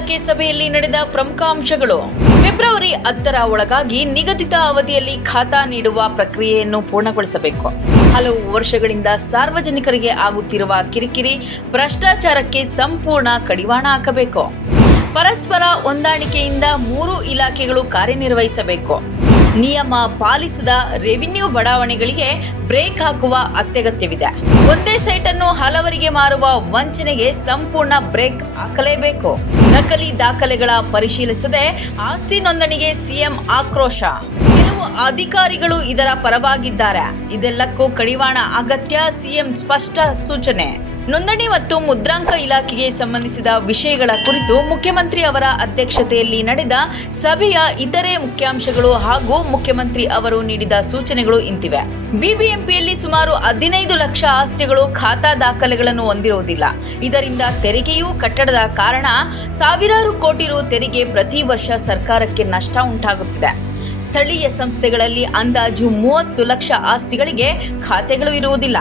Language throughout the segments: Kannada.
ಇಲಾಖೆ ಸಭೆಯಲ್ಲಿ ನಡೆದ ಪ್ರಮುಖ ಅಂಶಗಳು. ಫೆಬ್ರವರಿ ಹತ್ತರ ಒಳಗಾಗಿ ನಿಗದಿತ ಅವಧಿಯಲ್ಲಿ ಖಾತಾ ನೀಡುವ ಪ್ರಕ್ರಿಯೆಯನ್ನು ಪೂರ್ಣಗೊಳಿಸಬೇಕು. ಹಲವು ವರ್ಷಗಳಿಂದ ಸಾರ್ವಜನಿಕರಿಗೆ ಆಗುತ್ತಿರುವ ಕಿರಿಕಿರಿ ಭ್ರಷ್ಟಾಚಾರಕ್ಕೆ ಸಂಪೂರ್ಣ ಕಡಿವಾಣ ಹಾಕಬೇಕು. ಪರಸ್ಪರ ಹೊಂದಾಣಿಕೆಯಿಂದ ಮೂರು ಇಲಾಖೆಗಳು ಕಾರ್ಯನಿರ್ವಹಿಸಬೇಕು. ನಿಯಮ ಪಾಲಿಸದ ರೆವಿನ್ಯೂ ಬಡಾವಣೆಗಳಿಗೆ ಬ್ರೇಕ್ ಹಾಕುವ ಅತ್ಯಗತ್ಯವಿದೆ. ಒಂದೇ ಸೈಟ್ ಅನ್ನು ಹಲವರಿಗೆ ಮಾರುವ ವಂಚನೆಗೆ ಸಂಪೂರ್ಣ ಬ್ರೇಕ್ ಹಾಕಲೇಬೇಕು. ನಕಲಿ ದಾಖಲೆಗಳ ಪರಿಶೀಲಿಸದೆ ಆಸ್ತಿ ನೋಂದಣಿಗೆ ಸಿಎಂ ಆಕ್ರೋಶ. ಕೆಲವು ಅಧಿಕಾರಿಗಳು ಇದರ ಪರವಾಗಿದ್ದಾರೆ. ಇದೆಲ್ಲಕ್ಕೂ ಕಡಿವಾಣ ಅಗತ್ಯ, ಸಿಎಂ ಸ್ಪಷ್ಟ ಸೂಚನೆ. ನೋಂದಣಿ ಮತ್ತು ಮುದ್ರಾಂಕ ಇಲಾಖೆಗೆ ಸಂಬಂಧಿಸಿದ ವಿಷಯಗಳ ಕುರಿತು ಮುಖ್ಯಮಂತ್ರಿ ಅವರ ಅಧ್ಯಕ್ಷತೆಯಲ್ಲಿ ನಡೆದ ಸಭೆಯ ಇತರೆ ಮುಖ್ಯಾಂಶಗಳು ಹಾಗೂ ಮುಖ್ಯಮಂತ್ರಿ ಅವರು ನೀಡಿದ ಸೂಚನೆಗಳು ಇಂತಿವೆ. ಬಿಬಿಎಂಪಿಯಲ್ಲಿ ಸುಮಾರು ಹದಿನೈದು ಲಕ್ಷ ಆಸ್ತಿಗಳು ಖಾತಾ ದಾಖಲೆಗಳನ್ನು ಹೊಂದಿರುವುದಿಲ್ಲ. ಇದರಿಂದ ತೆರಿಗೆಯೂ ಕಟ್ಟಡದ ಕಾರಣ ಸಾವಿರಾರು ಕೋಟಿ ರು ತೆರಿಗೆ ಪ್ರತಿ ವರ್ಷ ಸರ್ಕಾರಕ್ಕೆ ನಷ್ಟ ಉಂಟಾಗುತ್ತಿದೆ. ಸ್ಥಳೀಯ ಸಂಸ್ಥೆಗಳಲ್ಲಿ ಅಂದಾಜು ಮೂವತ್ತು ಲಕ್ಷ ಆಸ್ತಿಗಳಿಗೆ ಖಾತೆಗಳು ಇರುವುದಿಲ್ಲ.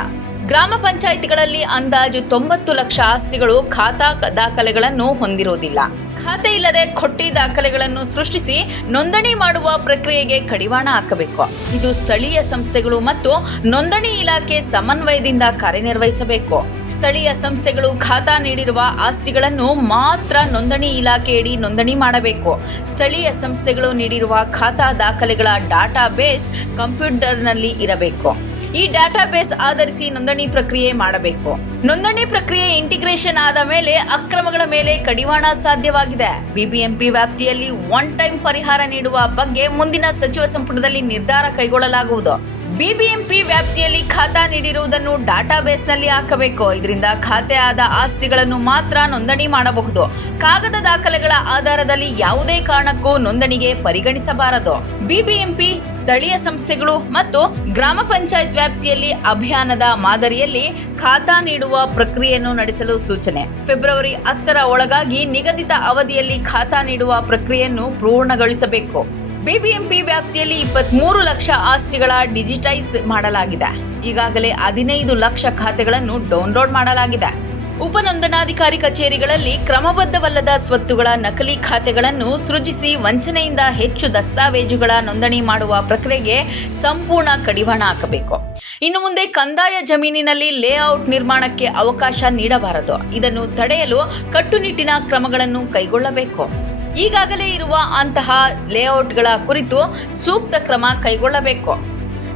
ಗ್ರಾಮ ಪಂಚಾಯಿತಿಗಳಲ್ಲಿ ಅಂದಾಜು ತೊಂಬತ್ತು ಲಕ್ಷ ಆಸ್ತಿಗಳು ಖಾತಾ ದಾಖಲೆಗಳನ್ನು ಹೊಂದಿರುವುದಿಲ್ಲ ಖಾತೆ ಇಲ್ಲದೆ ಕೊಟ್ಟಿ ದಾಖಲೆಗಳನ್ನು ಸೃಷ್ಟಿಸಿ ನೋಂದಣಿ ಮಾಡುವ ಪ್ರಕ್ರಿಯೆಗೆ ಕಡಿವಾಣ ಹಾಕಬೇಕು. ಇದು ಸ್ಥಳೀಯ ಸಂಸ್ಥೆಗಳು ಮತ್ತು ನೋಂದಣಿ ಇಲಾಖೆ ಸಮನ್ವಯದಿಂದ ಕಾರ್ಯನಿರ್ವಹಿಸಬೇಕು. ಸ್ಥಳೀಯ ಸಂಸ್ಥೆಗಳು ಖಾತಾ ನೀಡಿರುವ ಆಸ್ತಿಗಳನ್ನು ಮಾತ್ರ ನೋಂದಣಿ ಇಲಾಖೆಯಡಿ ನೋಂದಣಿ ಮಾಡಬೇಕು. ಸ್ಥಳೀಯ ಸಂಸ್ಥೆಗಳು ನೀಡಿರುವ ಖಾತಾ ದಾಖಲೆಗಳ ಡಾಟಾ ಬೇಸ್ ಕಂಪ್ಯೂಟರ್ನಲ್ಲಿ ಇರಬೇಕು. ಈ ಡಾಟಾಬೇಸ್ ಆಧರಿಸಿ ನೋಂದಣಿ ಪ್ರಕ್ರಿಯೆ ಮಾಡಬೇಕು. ನೋಂದಣಿ ಪ್ರಕ್ರಿಯೆ ಇಂಟಿಗ್ರೇಷನ್ ಆದ ಮೇಲೆ ಅಕ್ರಮಗಳ ಮೇಲೆ ಕಡಿವಾಣ ಸಾಧ್ಯವಾಗಿದೆ. ಬಿಬಿಎಂಪಿ ವ್ಯಾಪ್ತಿಯಲ್ಲಿ ಒನ್ ಟೈಮ್ ಪರಿಹಾರ ನೀಡುವ ಬಗ್ಗೆ ಮುಂದಿನ ಸಚಿವ ಸಂಪುಟದಲ್ಲಿ ನಿರ್ಧಾರ ಕೈಗೊಳ್ಳಲಾಗುವುದು. ಬಿಬಿಎಂಪಿ ವ್ಯಾಪ್ತಿಯಲ್ಲಿ ಖಾತಾ ನೀಡಿರುವುದನ್ನು ಡಾಟಾಬೇಸ್ನಲ್ಲಿ ಹಾಕಬೇಕು. ಇದರಿಂದ ಖಾತೆ ಆದ ಆಸ್ತಿಗಳನ್ನು ಮಾತ್ರ ನೋಂದಣಿ ಮಾಡಬಹುದು. ಕಾಗದ ದಾಖಲೆಗಳ ಆಧಾರದಲ್ಲಿ ಯಾವುದೇ ಕಾರಣಕ್ಕೂ ನೋಂದಣಿಗೆ ಪರಿಗಣಿಸಬಾರದು. ಬಿಬಿಎಂಪಿ, ಸ್ಥಳೀಯ ಸಂಸ್ಥೆಗಳು ಮತ್ತು ಗ್ರಾಮ ಪಂಚಾಯತ್ ವ್ಯಾಪ್ತಿಯಲ್ಲಿ ಅಭಿಯಾನದ ಮಾದರಿಯಲ್ಲಿ ಖಾತಾ ನೀಡುವ ಪ್ರಕ್ರಿಯೆಯನ್ನು ನಡೆಸಲು ಸೂಚನೆ. ಫೆಬ್ರವರಿ ಹತ್ತರ ಒಳಗಾಗಿ ನಿಗದಿತ ಅವಧಿಯಲ್ಲಿ ಖಾತಾ ನೀಡುವ ಪ್ರಕ್ರಿಯೆಯನ್ನು ಪೂರ್ಣಗೊಳಿಸಬೇಕು. ಬಿಬಿಎಂಪಿ ವ್ಯಾಪ್ತಿಯಲ್ಲಿ ಇಪ್ಪತ್ಮೂರು ಲಕ್ಷ ಆಸ್ತಿಗಳ ಡಿಜಿಟೈಸ್ ಮಾಡಲಾಗಿದೆ. ಈಗಾಗಲೇ ಹದಿನೈದು ಲಕ್ಷ ಖಾತೆಗಳನ್ನು ಡೌನ್ಲೋಡ್ ಮಾಡಲಾಗಿದೆ. ಉಪನೋಂದಣಾಧಿಕಾರಿ ಕಚೇರಿಗಳಲ್ಲಿ ಕ್ರಮಬದ್ಧವಲ್ಲದ ಸ್ವತ್ತುಗಳ ನಕಲಿ ಖಾತೆಗಳನ್ನು ಸೃಜಿಸಿ ವಂಚನೆಯಿಂದ ಹೆಚ್ಚು ದಸ್ತಾವೇಜುಗಳ ನೋಂದಣಿ ಮಾಡುವ ಪ್ರಕ್ರಿಯೆಗೆ ಸಂಪೂರ್ಣ ಕಡಿವಾಣ ಹಾಕಬೇಕು. ಇನ್ನು ಮುಂದೆ ಕಂದಾಯ ಜಮೀನಿನಲ್ಲಿ ಲೇಔಟ್ ನಿರ್ಮಾಣಕ್ಕೆ ಅವಕಾಶ ನೀಡಬಾರದು. ಇದನ್ನು ತಡೆಯಲು ಕಟ್ಟುನಿಟ್ಟಿನ ಕ್ರಮಗಳನ್ನು ಕೈಗೊಳ್ಳಬೇಕು. ಈಗಾಗಲೇ ಇರುವ ಅಂತಹ ಲೇಔಟ್ಗಳ ಕುರಿತು ಸೂಕ್ತ ಕ್ರಮ ಕೈಗೊಳ್ಳಬೇಕು.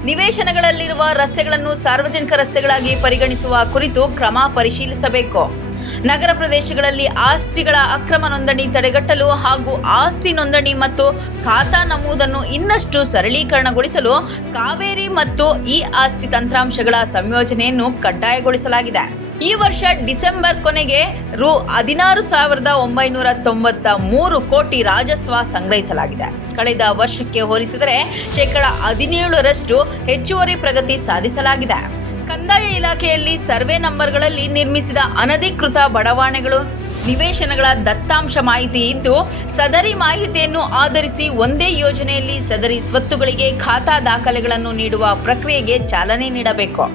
ನಿವೇಶನಗಳಲ್ಲಿರುವ ರಸ್ತೆಗಳನ್ನು ಸಾರ್ವಜನಿಕ ರಸ್ತೆಗಳಾಗಿ ಪರಿಗಣಿಸುವ ಕುರಿತು ಕ್ರಮ ಪರಿಶೀಲಿಸಬೇಕು. ನಗರ ಪ್ರದೇಶಗಳಲ್ಲಿ ಆಸ್ತಿಗಳ ಅಕ್ರಮ ನೋಂದಣಿ ತಡೆಗಟ್ಟಲು ಹಾಗೂ ಆಸ್ತಿ ನೋಂದಣಿ ಮತ್ತು ಖಾತಾ ನಮೂದನ್ನು ಇನ್ನಷ್ಟು ಸರಳೀಕರಣಗೊಳಿಸಲು ಕಾವೇರಿ ಮತ್ತು ಇ ಆಸ್ತಿ ತಂತ್ರಾಂಶಗಳ ಸಂಯೋಜನೆಯನ್ನು ಕಡ್ಡಾಯಗೊಳಿಸಲಾಗಿದೆ. ಈ ವರ್ಷ ಡಿಸೆಂಬರ್ ಕೊನೆಗೆ ರು ಹದಿನಾರು ಸಾವಿರದ ಒಂಬೈನೂರ ತೊಂಬತ್ತ ಮೂರು ಕೋಟಿ ರಾಜಸ್ವ ಸಂಗ್ರಹಿಸಲಾಗಿದೆ. ಕಳೆದ ವರ್ಷಕ್ಕೆ ಹೋಲಿಸಿದರೆ ಶೇಕಡ ಹದಿನೇಳರಷ್ಟು ಹೆಚ್ಚುವರಿ ಪ್ರಗತಿ ಸಾಧಿಸಲಾಗಿದೆ. ಕಂದಾಯ ಇಲಾಖೆಯಲ್ಲಿ ಸರ್ವೆ ನಂಬರ್ಗಳಲ್ಲಿ ನಿರ್ಮಿಸಿದ ಅನಧಿಕೃತ ಬಡಾವಣೆಗಳು, ನಿವೇಶನಗಳ ದತ್ತಾಂಶ ಮಾಹಿತಿ ಇದ್ದು, ಸದರಿ ಮಾಹಿತಿಯನ್ನು ಆಧರಿಸಿ ಒಂದೇ ಯೋಜನೆಯಲ್ಲಿ ಸದರಿ ಸ್ವತ್ತುಗಳಿಗೆ ಖಾತಾ ದಾಖಲೆಗಳನ್ನು ನೀಡುವ ಪ್ರಕ್ರಿಯೆಗೆ ಚಾಲನೆ ನೀಡಬೇಕು.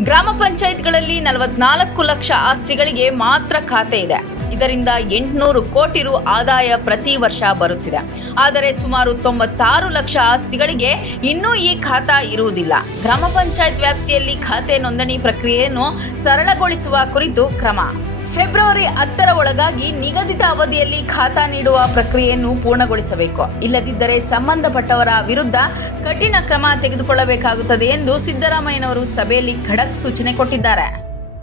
ಗ್ರಾಮ ಪಂಚಾಯತ್ಗಳಲ್ಲಿ ನಲವತ್ನಾಲ್ಕು ಲಕ್ಷ ಆಸ್ತಿಗಳಿಗೆ ಮಾತ್ರ ಖಾತೆ ಇದೆ. ಇದರಿಂದ ಎಂಟುನೂರು ಕೋಟಿ ರು ಆದಾಯ ಪ್ರತಿ ವರ್ಷ ಬರುತ್ತಿದೆ. ಆದರೆ ಸುಮಾರು ತೊಂಬತ್ತಾರು ಲಕ್ಷ ಆಸ್ತಿಗಳಿಗೆ ಇನ್ನೂ ಈ ಖಾತಾ ಇರುವುದಿಲ್ಲ. ಗ್ರಾಮ ಪಂಚಾಯತ್ ವ್ಯಾಪ್ತಿಯಲ್ಲಿ ಖಾತೆ ನೋಂದಣಿ ಪ್ರಕ್ರಿಯೆಯನ್ನು ಸರಳಗೊಳಿಸುವ ಕುರಿತು ಕ್ರಮ. ಫೆಬ್ರವರಿ ಹತ್ತರ ಒಳಗಾಗಿ ನಿಗದಿತ ಅವಧಿಯಲ್ಲಿ ಖಾತಾ ನೀಡುವ ಪ್ರಕ್ರಿಯೆಯನ್ನು ಪೂರ್ಣಗೊಳಿಸಬೇಕು. ಇಲ್ಲದಿದ್ದರೆ ಸಂಬಂಧಪಟ್ಟವರ ವಿರುದ್ಧ ಕಠಿಣ ಕ್ರಮ ತೆಗೆದುಕೊಳ್ಳಬೇಕಾಗುತ್ತದೆ ಎಂದು ಸಿದ್ದರಾಮಯ್ಯನವರು ಸಭೆಯಲ್ಲಿ ಖಡಕ್ ಸೂಚನೆ ಕೊಟ್ಟಿದ್ದಾರೆ.